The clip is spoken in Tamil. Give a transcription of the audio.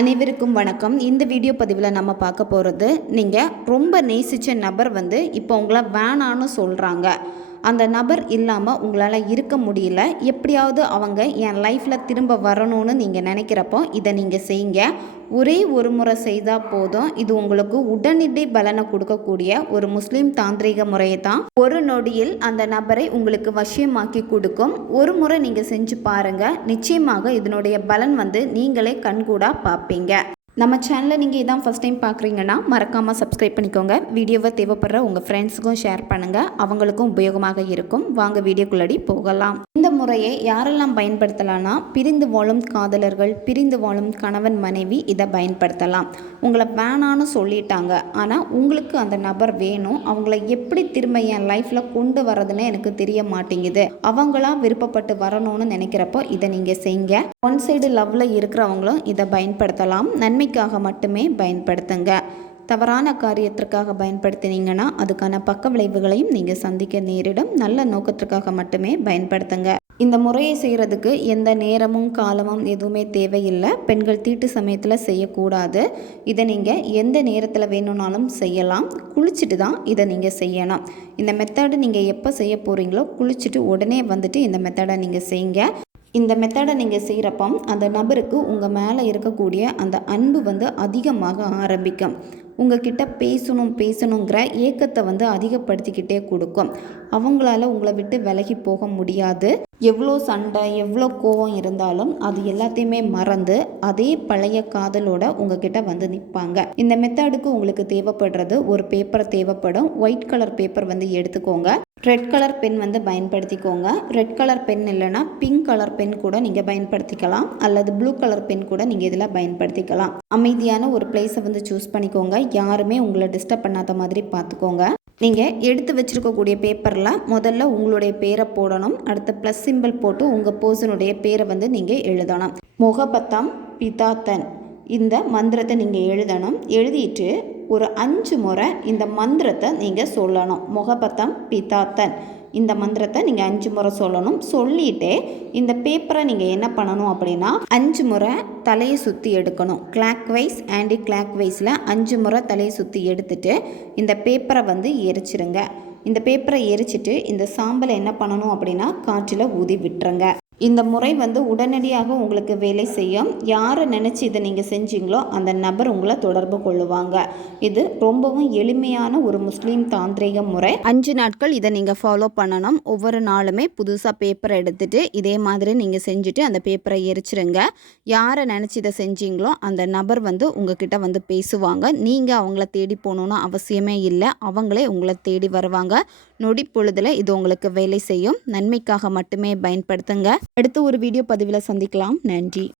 அனைவருக்கும் வணக்கம். இந்த வீடியோ பதிவில் நம்ம பார்க்க போகிறது நீங்கள் ரொம்ப நேசித்த நபர் வந்து இப்போ உங்களை வேணான்னு சொல்கிறாங்க அந்த நபர் இல்லாமல் உங்களால் இருக்க முடியல. எப்படியாவது அவங்க என் லைஃப்பில் திரும்ப வரணும்னு நீங்கள் நினைக்கிறப்போ இதை நீங்கள் செய்யுங்க. ஒரே ஒரு முறை செய்தால் போதும். இது உங்களுக்கு உடனடி பலனை கொடுக்கக்கூடிய ஒரு முஸ்லீம் தாந்திரிக முறையை தான். ஒரு நொடியில் அந்த நபரை உங்களுக்கு வசியமாக்கி கொடுக்கும். ஒரு முறை நீங்கள் செஞ்சு பாருங்கள் நிச்சயமாக இதனுடைய பலன் வந்து நீங்களே கண்கூடாக பார்ப்பீங்க. நம்ம சேனலை நீங்கள் இதான் ஃபஸ்ட் டைம் பார்க்குறீங்கன்னா மறக்காமல் சப்ஸ்கிரைப் பண்ணிக்கோங்க. வீடியோவை தேவைப்படுற உங்கள் ஃப்ரெண்ட்ஸுக்கும் ஷேர் பண்ணுங்கள் அவங்களுக்கும் உபயோகமாக இருக்கும். வாங்க வீடியோக்குள்ளடி போகலாம். இந்த முறையை யாரெல்லாம் பயன்படுத்தலாம்னா பிரிந்து வாழும் காதலர்கள் பிரிந்து வாழும் கணவன் மனைவி இதை பயன்படுத்தலாம். உங்களை வேணான்னு சொல்லிட்டாங்க. ஆனால் உங்களுக்கு அந்த நபர் வேணும். அவங்கள எப்படி திரும்ப என் லைஃப்பில் கொண்டு வரதுன்னு எனக்கு தெரிய மாட்டேங்குது. அவங்களாம் விருப்பப்பட்டு வரணும்னு நினைக்கிறப்போ இதை நீங்கள் செய்யுங்க ஒன் சைடு லவ்வில் இருக்கிறவங்களும் இதை பயன்படுத்தலாம். நன்மை நன்மைக்காக மட்டுமே பயன்படுத்துங்க. தவறான காரியத்திற்காக பயன்படுத்தினீங்கன்னா அதுக்கான பக்க விளைவுகளையும் நீங்கள் சந்திக்க நேரிடும். நல்ல நோக்கத்திற்காக மட்டுமே பயன்படுத்துங்க. இந்த முறையை செய்கிறதுக்கு எந்த நேரமும் காலமும் எதுவுமே தேவையில்லை. பெண்கள் தீட்டு சமயத்தில் செய்யக்கூடாது. இதை நீங்கள் எந்த நேரத்தில் வேணும்னாலும் செய்யலாம். குளிச்சுட்டு தான் இதை நீங்கள் செய்யணும். இந்த மெத்தடு நீங்கள் எப்போ செய்ய போகிறீங்களோ குளிச்சுட்டு உடனே வந்துட்டு இந்த மெத்தடை நீங்கள் செய்யுங்க இந்த மெத்தடை நீங்கள் செய்கிறப்போ அந்த நபருக்கு உங்கள் மேலே இருக்கக்கூடிய அந்த அன்பு வந்து அதிகமாக ஆரம்பிக்கும். உங்ககிட்ட பேசணும் பேசணுங்கிற ஏக்கத்தை வந்து அதிகப்படுத்திக்கிட்டே கொடுக்கும். அவங்களால உங்களை விட்டு விலகி போக முடியாது. எவ்வளோ சண்டை எவ்வளோ கோவம் இருந்தாலும் அது எல்லாத்தையுமே மறந்து அதே பழைய காதலோட உங்ககிட்ட வந்து நிற்பாங்க இந்த மெத்தடுக்கு உங்களுக்கு தேவைப்படுறது ஒரு பேப்பர் தேவைப்படும். ஒயிட் கலர் பேப்பர் வந்து எடுத்துக்கோங்க. ரெட் கலர் பென் வந்து பயன்படுத்திக்கோங்க. ரெட் கலர் பென் இல்லைன்னா பிங்க் கலர் பென் கூட நீங்கள் பயன்படுத்திக்கலாம். அல்லது ப்ளூ கலர் பென் கூட நீங்கள் இதில் பயன்படுத்திக்கலாம். அமைதியான ஒரு பிளேஸை வந்து சூஸ் பண்ணிக்கோங்க. யாருமே உங்களை டிஸ்டர்ப் பண்ணாத மாதிரி பார்த்துக்கோங்க. நீங்கள் எடுத்து வச்சுருக்கக்கூடிய பேப்பரில் முதல்ல உங்களுடைய பேரை போடணும். அடுத்து ப்ளஸ் சிம்பிள் போட்டு உங்கள் பர்சனுடைய பேரை வந்து நீங்கள் எழுதணும். முகபத்தம் பிதாத்தன். இந்த மந்திரத்தை நீங்கள் எழுதணும். எழுதிட்டு ஒரு அஞ்சு முறை இந்த மந்திரத்தை நீங்கள் சொல்லணும். முகபத்தம் பிதாத்தன். இந்த மந்திரத்தை நீங்கள் அஞ்சு முறை சொல்லணும். சொல்லிட்டு இந்த பேப்பரை நீங்கள் என்ன பண்ணணும் அப்படின்னா அஞ்சு முறை தலையை சுற்றி எடுக்கணும். கிளாக் வைஸ் ஆண்டி கிளாக் வைஸில் அஞ்சு முறை தலையை சுற்றி எடுத்துட்டு இந்த பேப்பரை வந்து எரிச்சிருங்க. இந்த பேப்பரை எரிச்சிட்டு இந்த சாம்பலை என்ன பண்ணணும் அப்படின்னா காற்றில் ஊதி விட்டுருங்க. இந்த முறை வந்து உடனடியாக உங்களுக்கு வேலை செய்யும். யாரை நினச்சி இதை நீங்கள் செஞ்சீங்களோ அந்த நபர் உங்களை தொடர்பு கொள்ளுவாங்க. இது ரொம்பவும் எளிமையான ஒரு முஸ்லீம் தாந்திரிக முறை. அஞ்சு நாட்கள் இதை நீங்கள் ஃபாலோ பண்ணணும். ஒவ்வொரு நாளுமே புதுசாக பேப்பரை எடுத்துட்டு இதே மாதிரி நீங்கள் செஞ்சுட்டு அந்த பேப்பரை எரிச்சிருங்க. யாரை நினச்சி இதை செஞ்சீங்களோ அந்த நபர் வந்து உங்ககிட்ட வந்து பேசுவாங்க. நீங்கள் அவங்கள தேடி போகணுன்னு அவசியமே இல்லை. அவங்களே உங்களை தேடி வருவாங்க. நொடி பொழுதில் இது உங்களுக்கு வேலை செய்யும். நன்மைக்காக மட்டுமே பயன்படுத்துங்க. அடுத்து ஒரு வீடியோ பதிவில் சந்திக்கலாம். நன்றி.